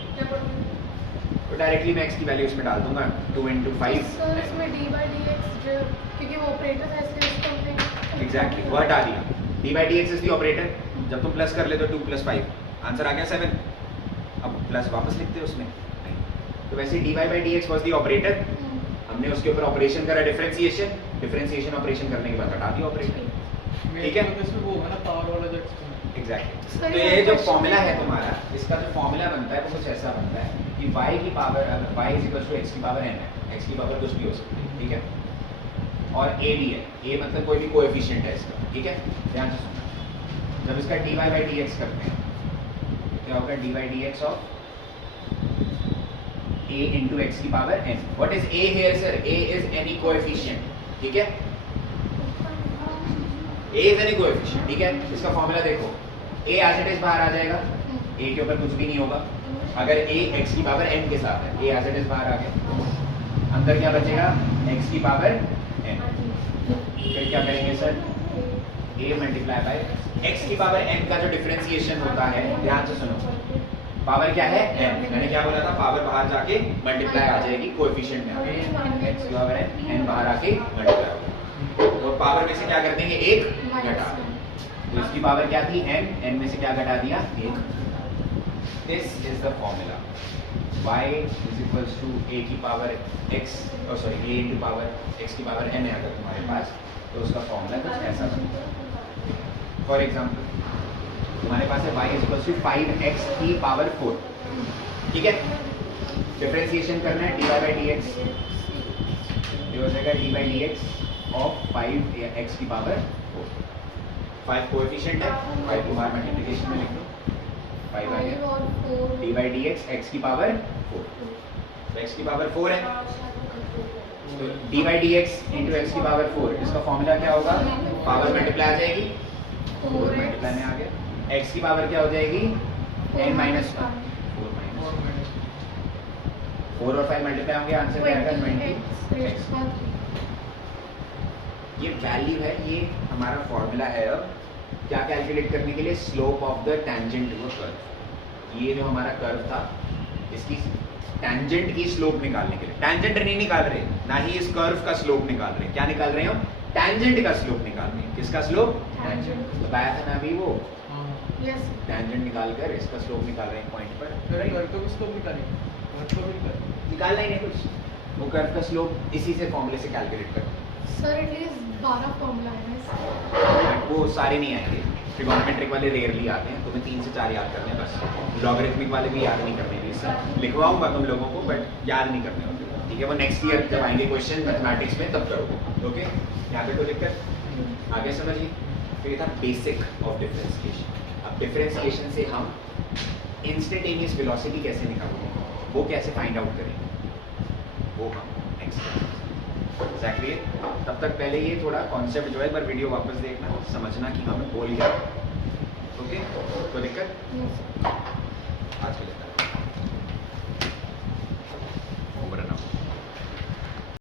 तो डायरेक्टली मैं x की वैल्यू इसमें डाल दूंगा 2 × 5, सर इसमें d by dx क्योंकि वो ऑपरेटर था इसलिए उसको हमने एग्जैक्टली वो हटा दिया। d by dx is the operator, जब तुम प्लस कर लेते हो 2 + 5, आंसर आ गया 7। अब प्लस वापस लिखते हो उसमें, तो वैसे dy by dx was the operator, हमने उसके ऊपर ऑपरेशन करा डिफरेंशिएशन, डिफरेंशिएशन ऑपरेशन करने के बाद हटा दिया ऑपरेटर, ठीक है। इसमें वो होगा ना पावर वाला जो एग्जैक्टली। सर, तो ये ये जो question फॉर्मूला है है। तुम्हारा, इसका जो फॉर्मूला बनता है वो कुछ ऐसा बनता है कि y की पावर, अगर y = x की पावर n है, x की पावर कुछ भी हो सकती है, ठीक है, और a भी है, a मतलब कोई भी कोएफिशिएंट है इसका, ठीक है। ध्यान से सुनना, जब इसका dy by dx करते हैं क्या होगा, dy by dx of a into x की power n। What is a here sir, a is any coefficient, ठीक है, a is any coefficient, ठीक है। इसका फॉर्मूला देखो, a as it is बाहर आ जाएगा, a के ऊपर कुछ भी नहीं होगा, अगर a x की पावर n के साथ है, a as it is बाहर आ गया, अंदर क्या बचेगा, x की पावर n। फिर क्या करेंगे sir, a multiply by x की पावर n का जो डिफरेंशिएशन होता है, ध्यान से सुनो, पावर क्या है n, मैंने क्या बोला था, पावर बाहर जाके मल्टीप्लाई आ जाएगी कोएफिशिएंट में आके, x की पावर n बाहर आके मल्टीप्लाई होगा, तो पावर में से क्या कर देंगे, एक घटा, तो इसकी पावर क्या थी n में से क्या घटा दिया, एक। This is the formula, y = a की power x, a into power x की पावर n है अगर तुम्हारे पास, तो उसका फॉर्मूला कुछ ऐसा बनता है। फॉर एग्जांपल तुम्हारे पास है y = 5x की पावर 4, ठीक है, डिफरेंशिएशन करना है dy by dx, ये हो जाएगा dy by dx of 5x की पावर 4, 5 कोएफिशिएंट है, 5 को बाहर मल्टीप्लिकेशन में लिख दो, 5 आ गया, dy by dx x की पावर 4, तो x की पावर 4 है, तो dy by dx into x की पावर 4, इसका फॉर्मूला क्या होगा, पावर मल्टीप्लाई आ जाएगी, 4 मल्टीप्लाई में आ गया, x की पावर क्या हो जाएगी, n - 1, 4 और 5 मल्टीप्लाई होंगे, आंसर क्या आएगा 20x। ये वैल्यू है, ये हमारा फॉर्मूला है। अब क्या कैलकुलेट करने के लिए, स्लोप ऑफ द टेंजेंट वो कर्व, ये जो हमारा कर्व था इसकी टेंजेंट की स्लोप निकालने के लिए, टेंजेंट नहीं निकाल रहे, ना ही इस कर्व का स्लोप निकाल रहे, क्या निकाल रहे हो, टैंजेंट का स्लोप निकालना है। किसका स्लोप? Tangent. बताया था ना अभी वो हाँ Yes. टैंजेंट निकाल कर इसका स्लोप निकाल रहे हैं पॉइंट पर। फिर कर्व को किसको निकालेंगे? कर्व को भी निकालेंगे। निकालना ही नहीं कुछ, वो कर्व का स्लोप इसी से फॉर्मूले से कैलकुलेट कर। Sir, at least 12 फॉर्मूला है इसका। वो सारे नहीं आएंगे, ट्रिगोनोमेट्रिक वाले रेयरली आते हैं, तुम्हें 3 से 4 याद करने हैं बस। लॉगरिथमिक वाले भी याद नहीं करने, ये सब लिखवाऊंगा तुम लोगों को बट याद नहीं करने होते, ठीक है? वो नेक्स्ट ईयर जब आएंगे क्वेश्चन मैथमेटिक्स में तब करोगे, ओके? यहाँ पे तो दिक्कत आगे समझिए। तो ये था बेसिक ऑफ डिफरेंशिएशन। अब डिफरेंशिएशन से हम इंस्टेंटेनियस वेलोसिटी कैसे निकालेंगे, वो कैसे फाइंड आउट करेंगे, वो हम नेक्स्ट एग्जैक्टली। तब तक पहले ये थोड़ा कॉन्सेप्ट जो है एक बार वीडियो वापस देखना, समझना कि हमें बोल क्या, ओके? तो दिक्कत Yes. आज के लिए